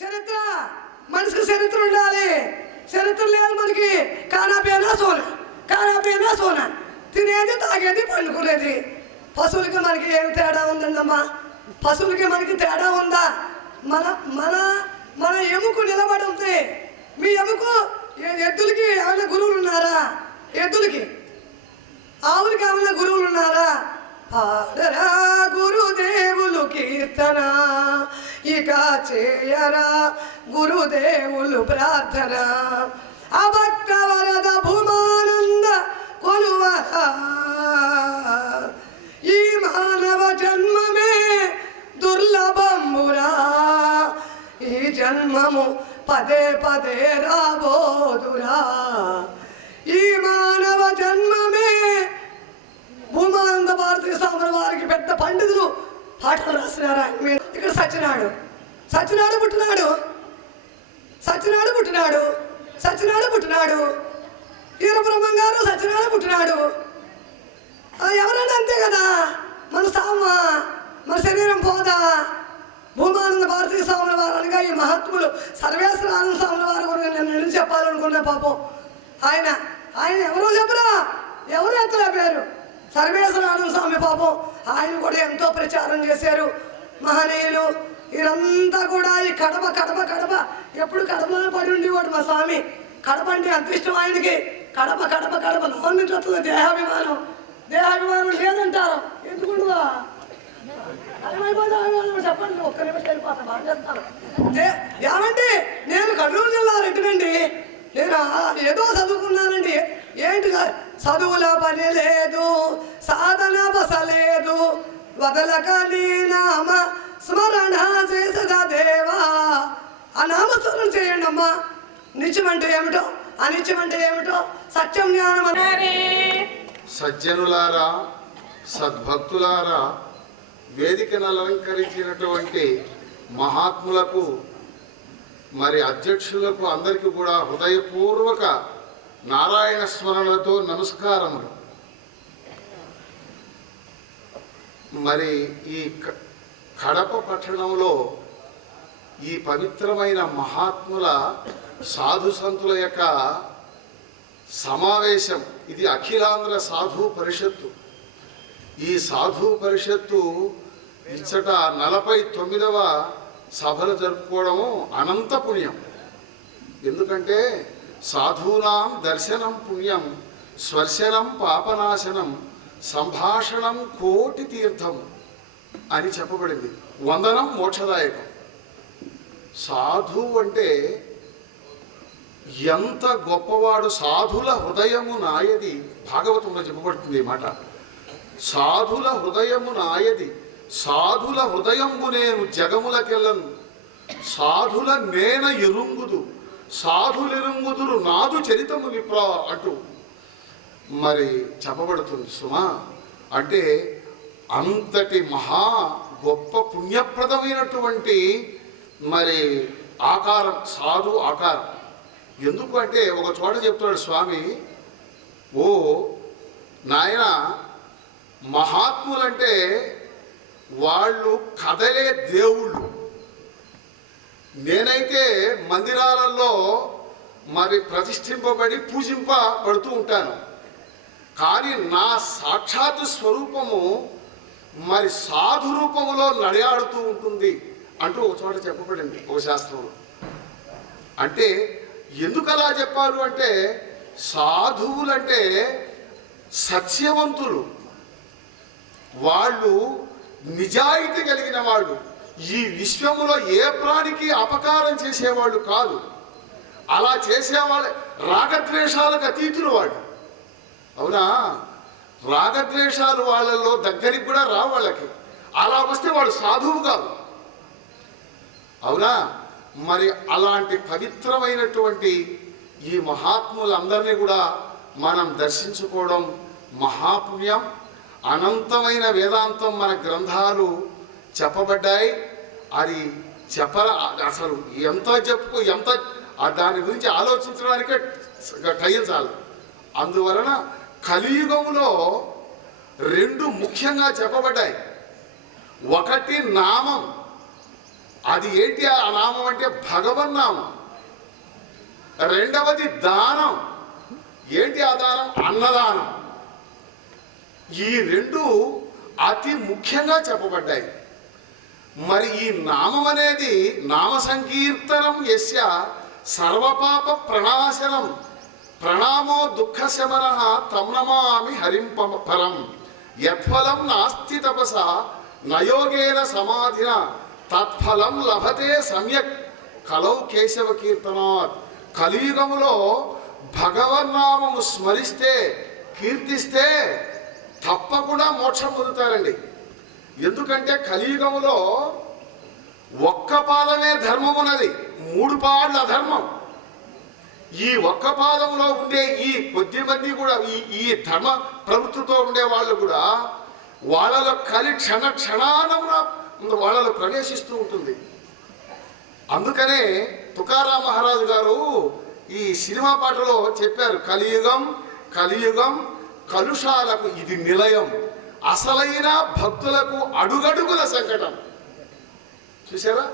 చరిత్ర మనిషికి చరిత్ర ఉండాలి. చరిత్ర లేదు మనకి. కానాపేనా సోనా తినేది తాగేది పండుకునేది. పశువులకి మనకి ఏం తేడా ఉందండమ్మా? పశువులకి మనకి తేడా ఉందా? మన మన మన ఎముకు నిలబడి ఉంది. మీ ఎముకు ఎద్దులకి ఏమైనా గురువులు ఉన్నారా? ఎద్దులకి ఆవులకి ఏమైనా గురువులు ఉన్నారా? పాడరా గురుదేవులు కీర్తన, ఇక చేయరా గురుదేవులు ప్రార్థన. అభక్త వరద భూమానంద కొలువరా, ఈ మానవ జన్మమే దుర్లభమురా, ఈ జన్మము పదే పదే రాబోదురా, ఈ మానవ జన్మమే. భూమానంద భారతీయ స్వామి వారికి పెద్ద పండితులు పాటలు రాసినారు. ఆయన మీద ఇక్కడ సత్యనాడు పుట్టినాడు. వీరబ్రహ్మం గారు సత్యనాడు పుట్టినాడు. ఎవరైనా అంతే కదా. మన శరీరం పోదా? భూమానంద భారతీయ స్వాముల వారు అనగా ఈ మహాత్ములు సర్వేశ్వర ఆనంద స్వాముల వారి గురించి నేను ఎందుకు చెప్పాలనుకున్నా. పాపం ఆయన ఎవరో చెప్పరా, ఎవరు ఎత్తలేపారు. సర్వేశ్వర ఆనంద స్వామి పాపం ఆయన కూడా ఎంతో ప్రచారం చేశారు మహనీయులు. వీరంతా కూడా ఈ కడప ఎప్పుడు కడపలో పడి ఉండేవాడు మా స్వామి. కడప అంటే అంత ఇష్టం ఆయనకి. కడప లోన్ నుంచి వస్తుంది దేహాభిమానం లేదంటారు. ఎందుకుంటుందా? చెప్పండి, ఒక్క నిమిషం వెళ్ళిపోతా, బాగా చేస్తారు. ఏమండి, నేను కర్నూలు జిల్లా రెడ్డినండి. నేను ఏదో చదువుకున్నానండి. ఏంటి చదువుల పని లేదు, సాధన బసలేదు, వదలక నీ నామ స్మరణ చేసదా దేవా. ఆ నామస్మరణ చేయండి అమ్మా. నిత్యం అంటే ఏమిటో, అనిత్యం అంటే ఏమిటో, సత్యం జ్ఞానం అన్నారే. సజ్జనులారా, సద్భక్తులారా, వేదికను అలంకరించినటువంటి మహాత్ములకు మరి అధ్యక్షులకు అందరికీ కూడా హృదయపూర్వక నారాయణ స్మరణలతో నమస్కారములు. మరి ఈ కడప పట్టణంలో ఈ పవిత్రమైన మహాత్ముల సాధు సంతుల యొక్క సమావేశం, ఇది అఖిలాంధ్ర సాధు పరిషత్తు. ఈ సాధు పరిషత్తు ఇచ్చట 49వ సభలు జరుపుకోవడము అనంత పుణ్యం. ఎందుకంటే సాధూనాం దర్శనం పుణ్యం, స్వర్శనం పాపనాశనం, సంభాషణం కోటి తీర్థం అని చెప్పబడింది. వందనం మోక్షదాయకం. సాధు అంటే ఎంత గొప్పవాడు. సాధుల హృదయము నాయది, భాగవతంలో చెప్పబడుతుంది ఈ మాట. సాధుల హృదయము నాయది, సాధుల హృదయము నేను జగములకెళ్ళను, సాధుల నేన ఎరుంగుదు, సాధులెరుంగుదురు నాదు చరితము విప్ర అంటూ మరి చెప్పబడుతుంది సుమా. అంటే అంతటి మహా గొప్ప పుణ్యప్రదమైనటువంటి మరి ఆకారం సాధు ఆకారం. ఎందుకు అంటే ఒక చోట చెప్తాడు స్వామి, ఓ నాయన, మహాత్ములంటే వాళ్ళు కదలే దేవుళ్ళు. నేనైతే మందిరాలలో మరి ప్రతిష్ఠింపబడి పూజింపబడుతూ ఉంటాను, కానీ నా సాక్షాత్ స్వరూపము మరి సాధు రూపములో నడయాడుతూ ఉంటుంది అంటూ ఒక చోట చెప్పబడింది ఒక శాస్త్రంలో. అంటే ఎందుకు అలా చెప్పారు అంటే, సాధువులంటే సత్యవంతులు, వాళ్ళు నిజాయితీ కలిగిన వాళ్ళు, ఈ విశ్వములో ఏ ప్రాణికి అపకారం చేసేవాళ్ళు కాదు. అలా చేసేవాళ్ళు రాగద్వేషాలకు అతీతులు వాళ్ళు. అవునా? రాగద్వేషాలు వాళ్ళల్లో దగ్గరికి కూడా రావు వాళ్ళకి. అలా వస్తే వాడు సాధువు కాదు. అవునా? మరి అలాంటి పవిత్రమైనటువంటి ఈ మహాత్ములందరినీ కూడా మనం దర్శించుకోవడం మహాపుణ్యం. అనంతమైన వేదాంతం మన గ్రంథాలు చెప్పబడ్డాయి. అది అసలు ఎంత దాని గురించి ఆలోచించడానికే టైం చాలు. అందువలన కలియుగంలో 2 ముఖ్యంగా చెప్పబడ్డాయి. ఒకటి నామం, అది ఏంటి ఆ నామం అంటే భగవన్నామం. రెండవది దానం. ఏంటి ఆ దానం? అన్నదానం. ఈ రెండు అతి ముఖ్యంగా చెప్పబడ్డాయి. మరి ఈ నామం అనేది నామ సంకీర్తనం యస్య సర్వపాప ప్రణాశనం ప్రణామో దుఃఖ శమనః తం నమామి హరిం పరం యత్ఫలం నాస్తి తపస నయోగేన సమాధిన తత్ఫలం లభతే సమ్యక్ కలౌ కేశవ కీర్తనాత్. కలియుగములో భగవన్నామము స్మరిస్తే కీర్తిస్తే తప్పకుండా మోక్షం పొందుతారండి. ఎందుకంటే కలియుగములో ఒక్క పాదమే ధర్మమున్నది, 3 పాళ్ళ అధర్మం. ఈ ఒక్క పాదంలో ఉండే ఈ కొద్ది మంది కూడా ఈ ధర్మ ప్రవృత్తితో ఉండే వాళ్ళు కూడా వాళ్ళలో క్షణానమున వాళ్ళలో ప్రవేశిస్తూ ఉంటుంది. అందుకనే తుకారాం మహారాజు గారు ఈ సినిమా పాటలో చెప్పారు, కలియుగం కలుషాలకు ఇది నిలయం, అసలైన భక్తులకు అడుగడుగుల సంకటం. చూసారా?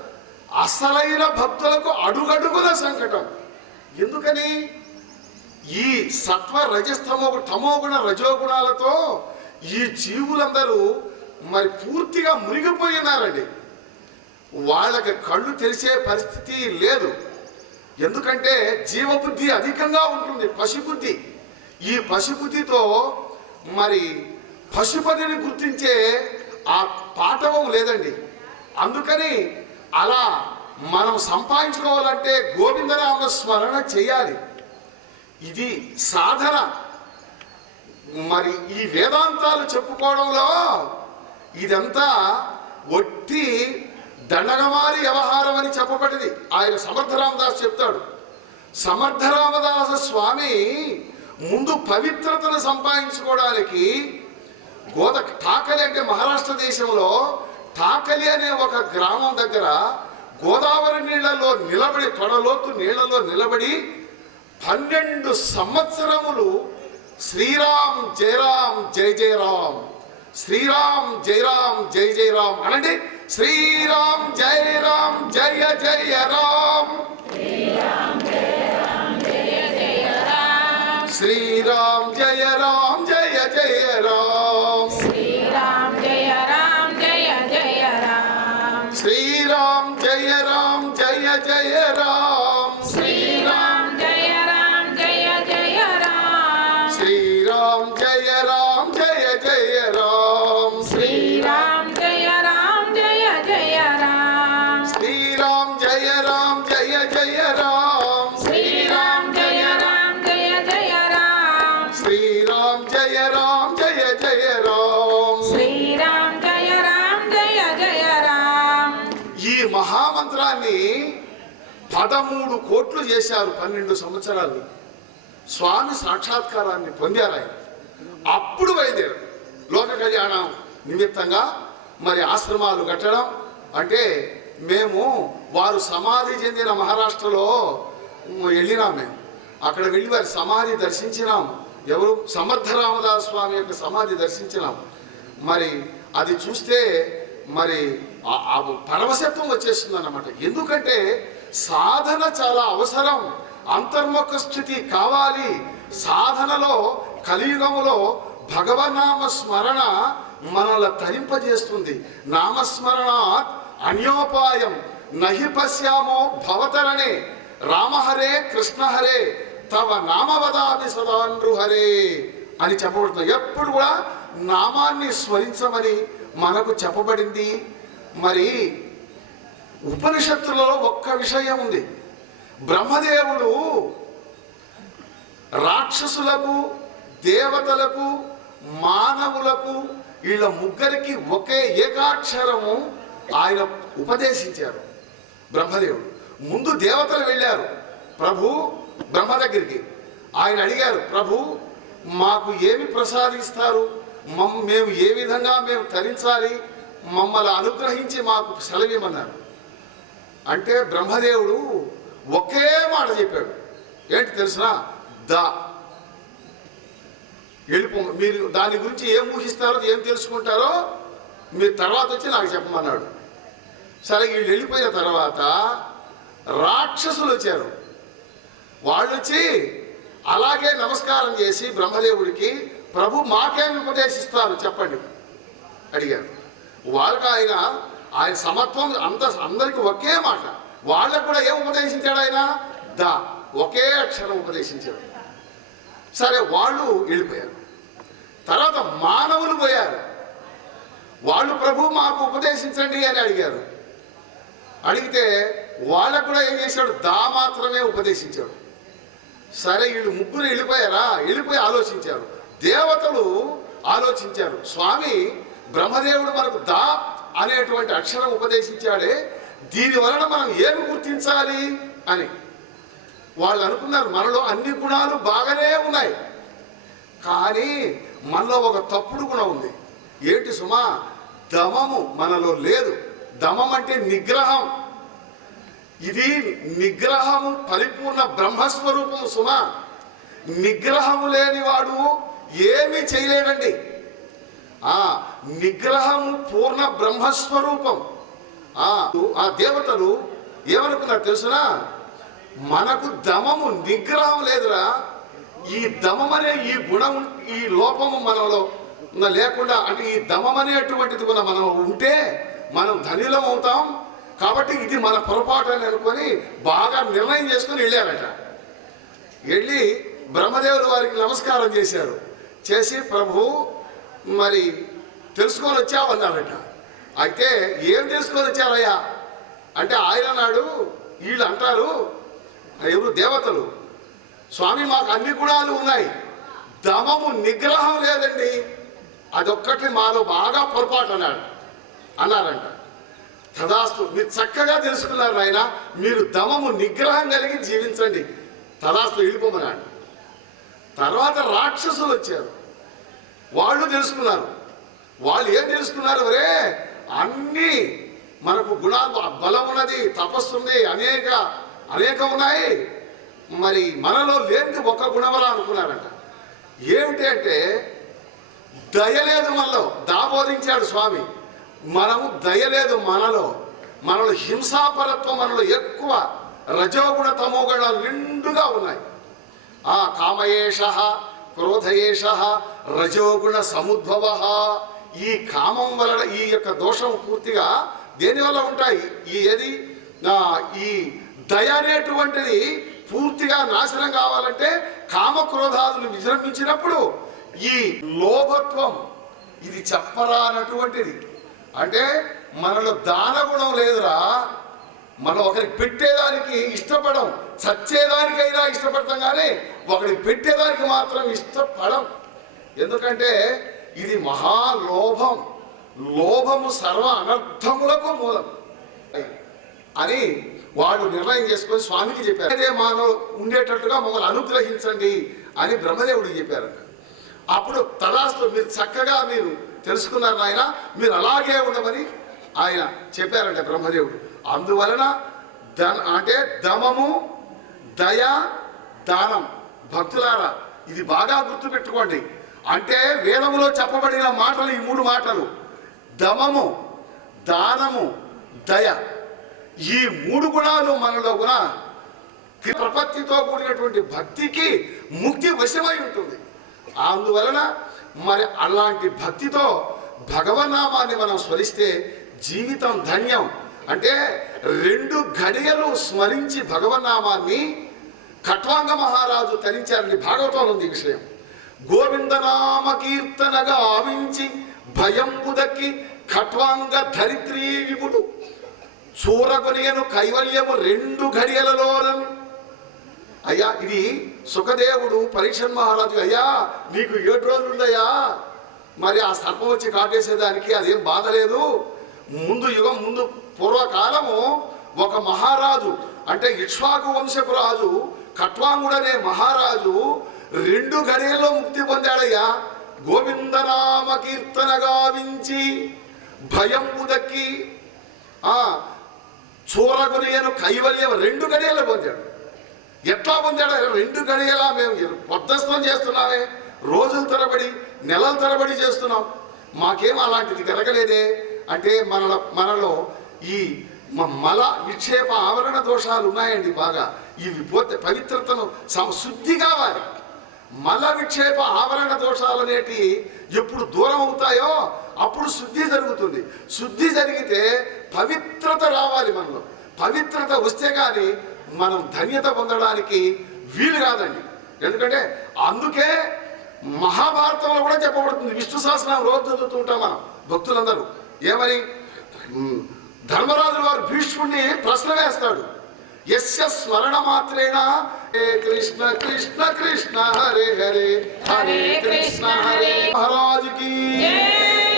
అసలైన భక్తులకు అడుగడుగుల సంకటం. ఎందుకని? ఈ సత్వ తమోగుణ రజోగుణాలతో ఈ జీవులందరూ మరి పూర్తిగా మునిగిపోయినారండి. వాళ్ళకి కళ్ళు తెరిచే పరిస్థితి లేదు. ఎందుకంటే జీవబుద్ధి అధికంగా ఉంటుంది, పశుబుద్ధి. ఈ పశుబుద్ధితో మరి పశుపతిని గుర్తించే ఆ పాఠవం లేదండి. అందుకని అలా మనం సంపాదించుకోవాలంటే గోవిందనామ స్మరణ చేయాలి. ఇది సాధన. మరి ఈ వేదాంతాలు చెప్పుకోవడంలో ఇదంతా ఒట్టి దండగమారి వ్యవహారం అని చెప్పబడింది. ఆయన సమర్థరామదాస్ చెప్తాడు. సమర్థరామదాస స్వామి ముందు పవిత్రతను సంపాదించుకోవడానికి టాకలి అంటే మహారాష్ట్ర దేశంలో టాకలి అనే ఒక గ్రామం దగ్గర గోదావరి నీళ్లలో నిలబడి, తొడలోతు నీళ్లలో నిలబడి 12 సంవత్సరములు శ్రీరామ్ జయరామ్ జయ జయరామ్, శ్రీరామ్ జయరామ్ జయ జయరామ్ అనండి. శ్రీరామ్ జయరామ్ జయ జయ రామ్, శ్రీరామ్ జయ రామ్ జయ జయ రామ్, శ్రీరామ్ జయ రామ్ జయ జయ రామ్, శ్రీరామ్ జయ రామ్ జయ జయ రామ్, శ్రీరామ్ జయ రామ్ జయ జయ రామ్, శ్రీరామ్ జయ రామ్ జయ జయ రామ్, శ్రీరామ్ జయ రామ్ జయ జయ రామ్, శ్రీరామ్ జయ రామ్ జయ జయ రామ్, శ్రీరామ్ జయ రామ్ జయ జయ రామ్, శ్రీరామ్ జయ రామ్ జయ జయ రామ్, శ్రీరామ్ జయ రామ్ జయ జయ రామ్, శ్రీరామ్ జయ రామ్ జయ జయ రామ్. ఈ మహామంత్రాన్ని 13 కోట్లు చేశారు 12 సంవత్సరాలు. స్వామి సాక్షాత్కారాన్ని పొందారు ఆయన. అప్పుడు బయలుదేరారు లోక కళ్యాణం నిమిత్తంగా. మరి ఆశ్రమాలు కట్టడం అంటే మేము వారు సమాధి చెందిన మహారాష్ట్రలో వెళ్ళినాం. మేము అక్కడ వెళ్ళి వారి సమాధి దర్శించినాం. ఎవరు? సమర్థరామదాస్ స్వామి యొక్క సమాధి దర్శించినాం. మరి అది చూస్తే మరి పరవశత్వం వచ్చేస్తుంది అన్నమాట. ఎందుకంటే సాధన చాలా అవసరం, అంతర్ముఖ స్థితి కావాలి. సాధనలో కలియుగములో భగవన్నామ స్మరణ మనల్ని తరింపజేస్తుంది. నామస్మరణాత్ అన్యోపాయం నహి పశ్యామో భవతరణే రామహరే కృష్ణహరే తవ నామవదామి సదానృహరే అని చెప్పబడుతుంది. ఎప్పుడు కూడా నామాన్ని స్మరించమని మనకు చెప్పబడింది. మరి ఉపనిషత్తులలో ఒక్క విషయం ఉంది. బ్రహ్మదేవుడు రాక్షసులకు, దేవతలకు, మానవులకు వీళ్ళ ముగ్గురికి ఒకే ఏకాక్షరము ఆయన ఉపదేశించారు. బ్రహ్మదేవుడు ముందు దేవతలు వెళ్ళారు ప్రభు బ్రహ్మ దగ్గరికి. ఆయన అడిగారు, ప్రభు మాకు ఏమి ప్రసాదిస్తారు, మేము ఏ విధంగా మేము తరించాలి, మమ్మల్ని అనుగ్రహించి మాకు సెలవిమన్నారు. అంటే బ్రహ్మదేవుడు ఒకే మాట చెప్పాడు. ఏంటి తెలిసిన? వెళ్ళిపో, మీరు దాని గురించి ఏం ఊహిస్తారో ఏం తెలుసుకుంటారో మీరు తర్వాత వచ్చి నాకు చెప్పమన్నాడు. సరే వీళ్ళు వెళ్ళిపోయిన తర్వాత రాక్షసులు వచ్చారు. వాళ్ళు వచ్చి అలాగే నమస్కారం చేసి బ్రహ్మదేవుడికి, ప్రభు మాకేమి ఉపదేశిస్తారు చెప్పండి అడిగారు. వాళ్ళకి ఆయన సమత్వం అందరికి ఒకే మాట. వాళ్ళకు కూడా ఏం ఉపదేశించాడు ఆయన? ఒకే అక్షరం ఉపదేశించాడు. సరే వాళ్ళు వెళ్ళిపోయారు. తర్వాత మానవులు పోయారు. వాళ్ళు ప్రభు మాకు ఉపదేశించండి అని అడిగారు. అడిగితే వాళ్ళకు కూడా ఏం చేశాడు? మాత్రమే ఉపదేశించాడు. సరే వీళ్ళు ముగ్గురు వెళ్ళిపోయి ఆలోచించారు. దేవతలు ఆలోచించారు, స్వామి బ్రహ్మదేవుడు మనకు అనేటువంటి అక్షరం ఉపదేశించాడే, దీని వలన మనం ఏమి గుర్తించాలి అని వాళ్ళు అనుకున్నారు. మనలో అన్ని గుణాలు బాగానే ఉన్నాయి, కానీ మనలో ఒక తప్పుడు గుణం ఉంది. ఏంటి సుమా? దమము మనలో లేదు. దమం అంటే నిగ్రహం. ఇది నిగ్రహము పరిపూర్ణ బ్రహ్మస్వరూపము సుమా. నిగ్రహము లేనివాడు ఏమీ చేయలేడండి. నిగ్రహము పూర్ణ బ్రహ్మస్వరూపం. ఆ దేవతలు ఏమనుకున్నారు తెలుసునా? మనకు దమము నిగ్రహం లేదురా, ఈ దమం అనే ఈ గుణం, ఈ లోపము మనలో లేకుండా, అంటే ఈ దమం అనేటువంటిది కూడా మనం ఉంటే మనం ధనిలం అవుతాం. కాబట్టి ఇది మన పొరపాటు అని అనుకొని బాగా నిర్ణయం చేసుకుని వెళ్ళారట. వెళ్ళి బ్రహ్మదేవుల వారికి నమస్కారం చేశారు. చేసి ప్రభు మరి తెలుసుకొని వచ్చావన్నారట. అయితే ఏం తెలుసుకొని వచ్చారయ్యా అంటే ఆయన అన్నాడు, వీళ్ళు అంటారు, ఎవరు? దేవతలు, స్వామి మాకు అన్ని గుణాలు ఉన్నాయి, దమము నిగ్రహం లేదండి, అదొక్కటి మాలో బాగా పొరపాటు అన్నారంట. తదాస్తు, మీరు చక్కగా తెలుసుకున్నారు ఆయన, మీరు దమము నిగ్రహం కలిగి జీవించండి, తదాస్తు వెళ్ళిపోమన్నాడు. తర్వాత రాక్షసులు వచ్చారు. వాళ్ళు తెలుసుకున్నారు. వాళ్ళు ఏం తెలుసుకున్నారు? ఒరే అన్నీ మనకు గుణాలు, బలం ఉన్నది, తపస్సు ఉంది, అనేక ఉన్నాయి, మరి మనలో లేనిది ఒక గుణవలా అనుకున్నారంట. ఏమిటి అంటే దయలేదు మనలో. బోధించాడు స్వామి. మనము దయలేదు మనలో హింసాపరత్వం మనలో ఎక్కువ, రజోగుణ తమోగుణాలు నిండుగా ఉన్నాయి. కామయేష క్రోధయేష రజోగుణ సముద్భవ. ఈ కామం వలన ఈ యొక్క దోషం పూర్తిగా దేనివల్ల ఉంటాయి? ఈ దయ అనేటువంటిది పూర్తిగా నాశనం కావాలంటే కామక్రోధాదులు విజృంభించినప్పుడు ఈ లోభత్వం ఇది చెప్పరానటువంటిది. అంటే మనలో దాన గుణం లేదురా, మనం ఒకరికి పెట్టేదానికి ఇష్టపడం, చచ్చేదానికైనా ఇష్టపడతాం, కానీ ఒకరికి పెట్టేదానికి మాత్రం ఇష్టపడం. ఎందుకంటే ఇది మహాలోభం. లోభము సర్వ అనర్థములకు మూలం అని వాడు నిర్ణయం చేసుకొని స్వామికి చెప్పారు. అదే మానవ ఉండేటట్టుగా మమ్మల్ని అనుగ్రహించండి అని బ్రహ్మదేవుడికి చెప్పారంట. అప్పుడు తదాస్తు, మీరు చక్కగా మీరు తెలుసుకున్నారు నాయన, మీరు అలాగే ఉండమని ఆయన చెప్పారంట బ్రహ్మదేవుడు. అందువలన అంటే దమము, దయ, దానం. భక్తులారా ఇది బాగా గుర్తుపెట్టుకోండి. అంటే వేదములో చెప్పబడిన మాటలు ఈ 3 మాటలు: దమము, దానము, దయ. ఈ 3 గుణాలు మనలో కూడా ప్రపత్తితో కూడినటువంటి భక్తికి ముక్తి వశమై ఉంటుంది. అందువలన మరి అలాంటి భక్తితో భగవన్నామాన్ని మనం స్మరిస్తే జీవితం ధన్యం. అంటే 2 గడియలు స్మరించి భగవన్నామాన్ని ఖట్వాంగ మహారాజు తరించారని భాగవతంలో ఉంది విషయం. గోవిందనామ కీర్తనగా ఆవించి భయంబు దక్కి ఖట్వాంగ ధరిత్రీ విపుడు చూరగొనియను కైవల్యము 2 గడియలలోనం. అయ్యా ఇది సుఖదేవుడు పరీక్షణ్ మహారాజు, అయ్యా నీకు 7 రోజులు ఉందయ్యా, మరి ఆ సర్పం వచ్చి కాటేసేదానికి అదేం బాధలేదు. ముందు పూర్వకాలము ఒక మహారాజు, అంటే ఇక్ష్వాకు వంశపు రాజు ఖట్వాంగుడనే మహారాజు 2 గడియల్లో ముక్తి పొందాడయ్యా. గోవిందనామ కీర్తన గావించి భయంబు దక్కి చూరగొనియను కైవల్యం 2 గడియల్లో పొందాడు. ఎట్లా పొందాడు? 2 గడియలా మేము పొద్దస్తం చేస్తున్నామే, రోజుల తరబడి నెలల తరబడి చేస్తున్నాం, మాకేం అలాంటిది జరగలేదే అంటే మనలో ఈ మల విక్షేప ఆవరణ దోషాలు ఉన్నాయండి బాగా. ఇవి పోతే పవిత్రతను శుద్ధి కావాలి. మల విక్షేప ఆవరణ దోషాలు అనేటి ఎప్పుడు దూరం అవుతాయో అప్పుడు శుద్ధి జరుగుతుంది. శుద్ధి జరిగితే పవిత్రత రావాలి మనలో. పవిత్రత వస్తే కానీ మనం ధన్యత పొందడానికి వీలు కాదండి. ఎందుకంటే అందుకే మహాభారతంలో కూడా చెప్పబడుతుంది. విష్ణు సహస్రనామం రోజు చదువుతూ ఉంటాం మనం భక్తులందరూ. ఏమని? ధర్మరాజుల వారు భీష్ముడిని ప్రశ్న వేస్తాడు. యస్య స్మరణ మాత్రేణ హరే కృష్ణ కృష్ణ కృష్ణ హరే హరే హరే కృష్ణ హరే మహారాజుకి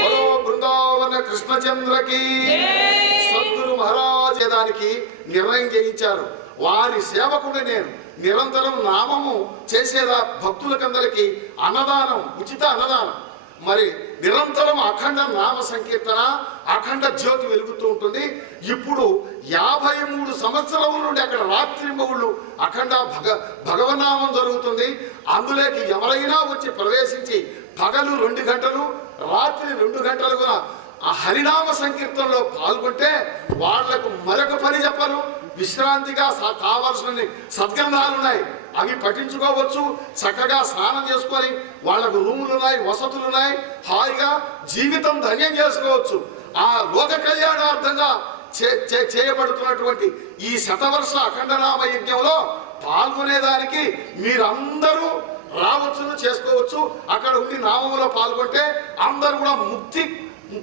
బలో బృందావన కృష్ణచంద్రకి సద్గురు మహారాజ్ దానికి నిర్ణయం చేయించారు. వారి సేవకుడు నేను నిరంతరం నామము చేసేదా భక్తులకందరికీ అన్నదానం, ఉచిత అన్నదానం. మరి నిరంతరం అఖండ నామ సంకీర్తన, అఖండ జ్యోతి వెలుగుతూ ఉంటుంది. ఇప్పుడు 53 సంవత్సరముల నుండి అక్కడ రాత్రింబవుళ్ళు అఖండ భగవన్నామం జరుగుతుంది. అందులోకి ఎవరైనా వచ్చి ప్రవేశించి పగలు 2 గంటలు, రాత్రి 2 గంటలు కూడా ఆ హరినామ సంకీర్తనలో పాల్గొంటే వాళ్లకు మరొక పని చెప్పరు. విశ్రాంతిగా కావాల్సిన సద్గంధాలు ఉన్నాయి, అవి పఠించుకోవచ్చు. చక్కగా స్నానం చేసుకొని వాళ్లకు రూములు ఉన్నాయి, వసతులు ఉన్నాయి, హాయిగా జీవితం ధన్యం చేసుకోవచ్చు. ఆ లోక కళ్యాణార్థంగా చేయబడుతున్నటువంటి ఈ శతవర్ష అఖండనామ యజ్ఞంలో పాల్గొనేదానికి మీరందరూ రావచ్చును, చేసుకోవచ్చు. అక్కడ ఉండి నామములో పాల్గొంటే అందరూ కూడా ముక్తి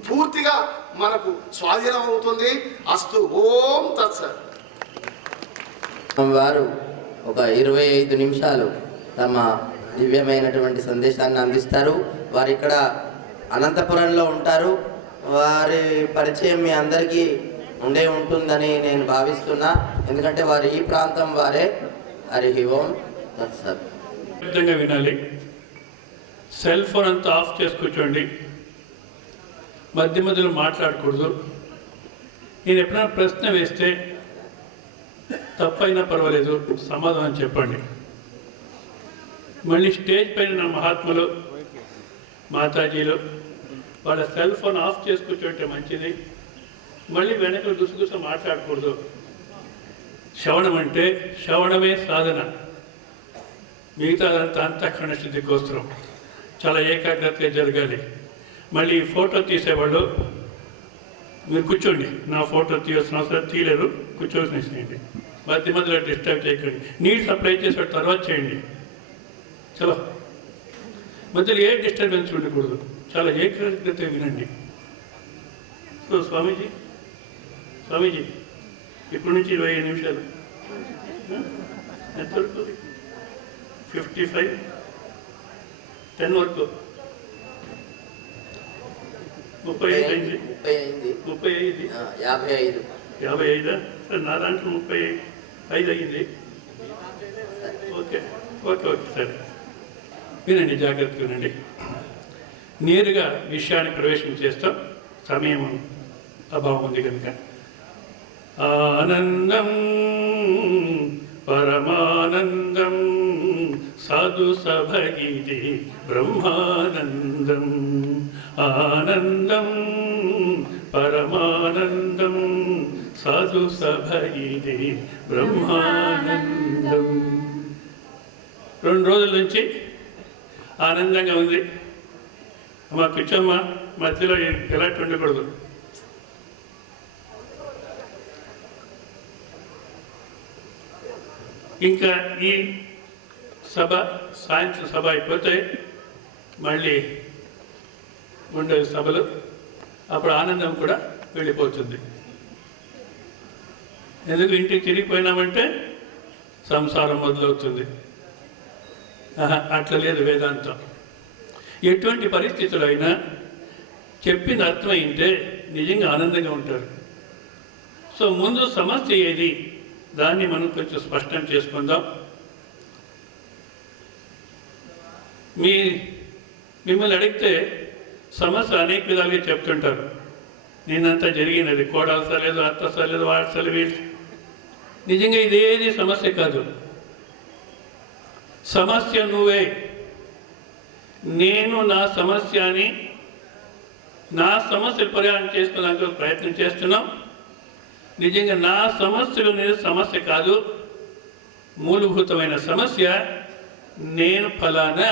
పూర్తిగా మనకు స్వాధీనం అవుతుంది. అస్తు. ఓం తత్సత్. వారు ఒక 25 నిమిషాలు తమ దివ్యమైనటువంటి సందేశాన్ని అందిస్తారు. వారు ఇక్కడ అనంతపురంలో ఉంటారు. వారి పరిచయం మీ అందరికీ ఉంటుందని నేను భావిస్తున్నా, ఎందుకంటే వారు ఈ ప్రాంతం వారే. హరి ఓం తత్సత్. వినాలి. సెల్ ఫోన్ అంతా ఆఫ్ చేసి కూర్చోండి. మధ్య మధ్యలో మాట్లాడకూడదు. నేను ఎప్పుడైనా ప్రశ్న వేస్తే తప్పైనా పర్వాలేదు, సమాధానం చెప్పండి. మళ్ళీ స్టేజ్ పైన నా మహాత్ములు, మాతాజీలు వాళ్ళ సెల్ ఫోన్ ఆఫ్ చేసి కూర్చోంటే మంచిది. మళ్ళీ వెనక గుసగుస మాట్లాడకూడదు. శ్రవణం అంటే శ్రవణమే సాధన, మిగతాదంతా అంతఃకరణ శుద్ధి కోసం చాలా ఏకాగ్రతగా జరగాలి. మళ్ళీ ఫోటో తీసేవాళ్ళు మీరు కూర్చోండి. నా ఫోటో తీయాల్సిన అవసరం తీయలేరు, కూర్చోవలసినది. మధ్య మధ్యలో డిస్టర్బ్ చేయకండి. నీళ్ళు సప్లై చేసే తర్వాత చేయండి. చలో, మధ్యలో ఏ డిస్టర్బెన్స్ ఉండకూడదు. చాలా ఏకాగ్రతగా వినండి. సో స్వామీజీ ఇప్పటి నుంచి 25 నిమిషాలు, ఎంతవరకు? 55, 10 వరకు 35 అయింది. 35, 55. సార్ నా దాంట్లో 35 అయ్యింది. ఓకే సరే. వినండి, జాగ్రత్తగా వినండి. నేరుగా విషయాన్ని ప్రవేశం చేస్తాం, సమయం అభావం ఉంది కనుక. ఆనందం పరమానందం సాధు సభగిది బ్రహ్మానందం. ఆనందం పరమానందం సాధు సభగిది బ్రహ్మానందం. 2 రోజుల నుంచి ఆనందంగా ఉంది. అమ్మ కూర్చోమ్మా, మధ్యలో ఎలాంటి ఉండకూడదు. ఇంకా ఈ సభ సాయంత్రం సభ అయిపోతే మళ్ళీ ఉండే సభలు, అప్పుడు ఆనందం కూడా వెళ్ళిపోతుంది. ఎందుకు ఇంటికి తిరిగిపోయినామంటే సంసారం మొదలవుతుంది. అట్లా లేదు వేదాంతం. ఎటువంటి పరిస్థితులు అయినా చెప్పింది అర్థమైంటే నిజంగా ఆనందంగా ఉంటారు. సో ముందు సమస్య ఏది, దాన్ని మనం కొంచెం స్పష్టం చేసుకుందాం. మిమ్మల్ని అడిగితే సమస్య అనేక విధాలుగా చెప్తుంటారు. నేనంతా జరిగినది, కోడాల్సలేదు, అత్తసలేదు, వాడ్సలు, వీడ్స్. నిజంగా ఇదేది సమస్య కాదు. సమస్య నువ్వే. నేను నా సమస్యలు పరిహారం చేసుకోవడానికి ప్రయత్నం చేస్తున్నాం. నిజంగా నా సమస్యలు అనేది సమస్య కాదు. మూలభూతమైన సమస్య నేను ఫలానా,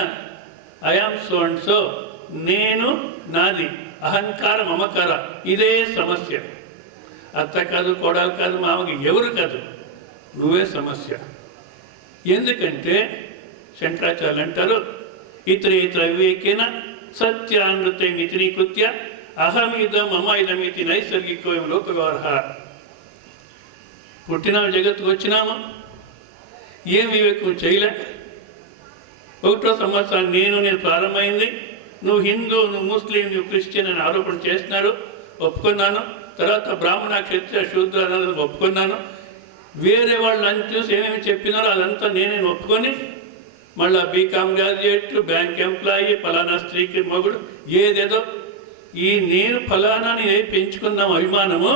ఐఆమ్ సో అండ్ సో, నేను నాది, అహంకార మమకార, ఇదే సమస్య. అత్త కాదు, కోడలు కాదు, మామకి ఎవరు కాదు, నువ్వే సమస్య. ఎందుకంటే శంకరాచార్యులు అంటారు, ఇతర ఇతర వివేకేన సత్యానృతం మితినీకృత్య అహమిదం మమ ఇదమితి నైసర్గికోయం లోక వ్యవహార. పుట్టినాము, జగత్తుకు వచ్చినాము, ఏం వివేకం చేయలే. 1వ సంవత్సరం నేను ప్రారంభమైంది. నువ్వు హిందూ, నువ్వు ముస్లిం, నువ్వు క్రిస్టియన్ అని ఆరోపణ చేస్తున్నారు, ఒప్పుకున్నాను. తర్వాత బ్రాహ్మణ, క్షత్రియ, శూద్ర అన్నది ఒప్పుకున్నాను. వేరే వాళ్ళు నన్ను చూసి ఏమేమి చెప్పినారో అదంతా నేనే ఒప్పుకొని మళ్ళీ బీకామ్ గ్రాడ్యుయేట్, బ్యాంక్ ఎంప్లాయీ, ఫలానా స్త్రీకి మొగుడు, ఏదేదో ఈ నేను ఫలానా నేను పెంచుకున్నాం అభిమానము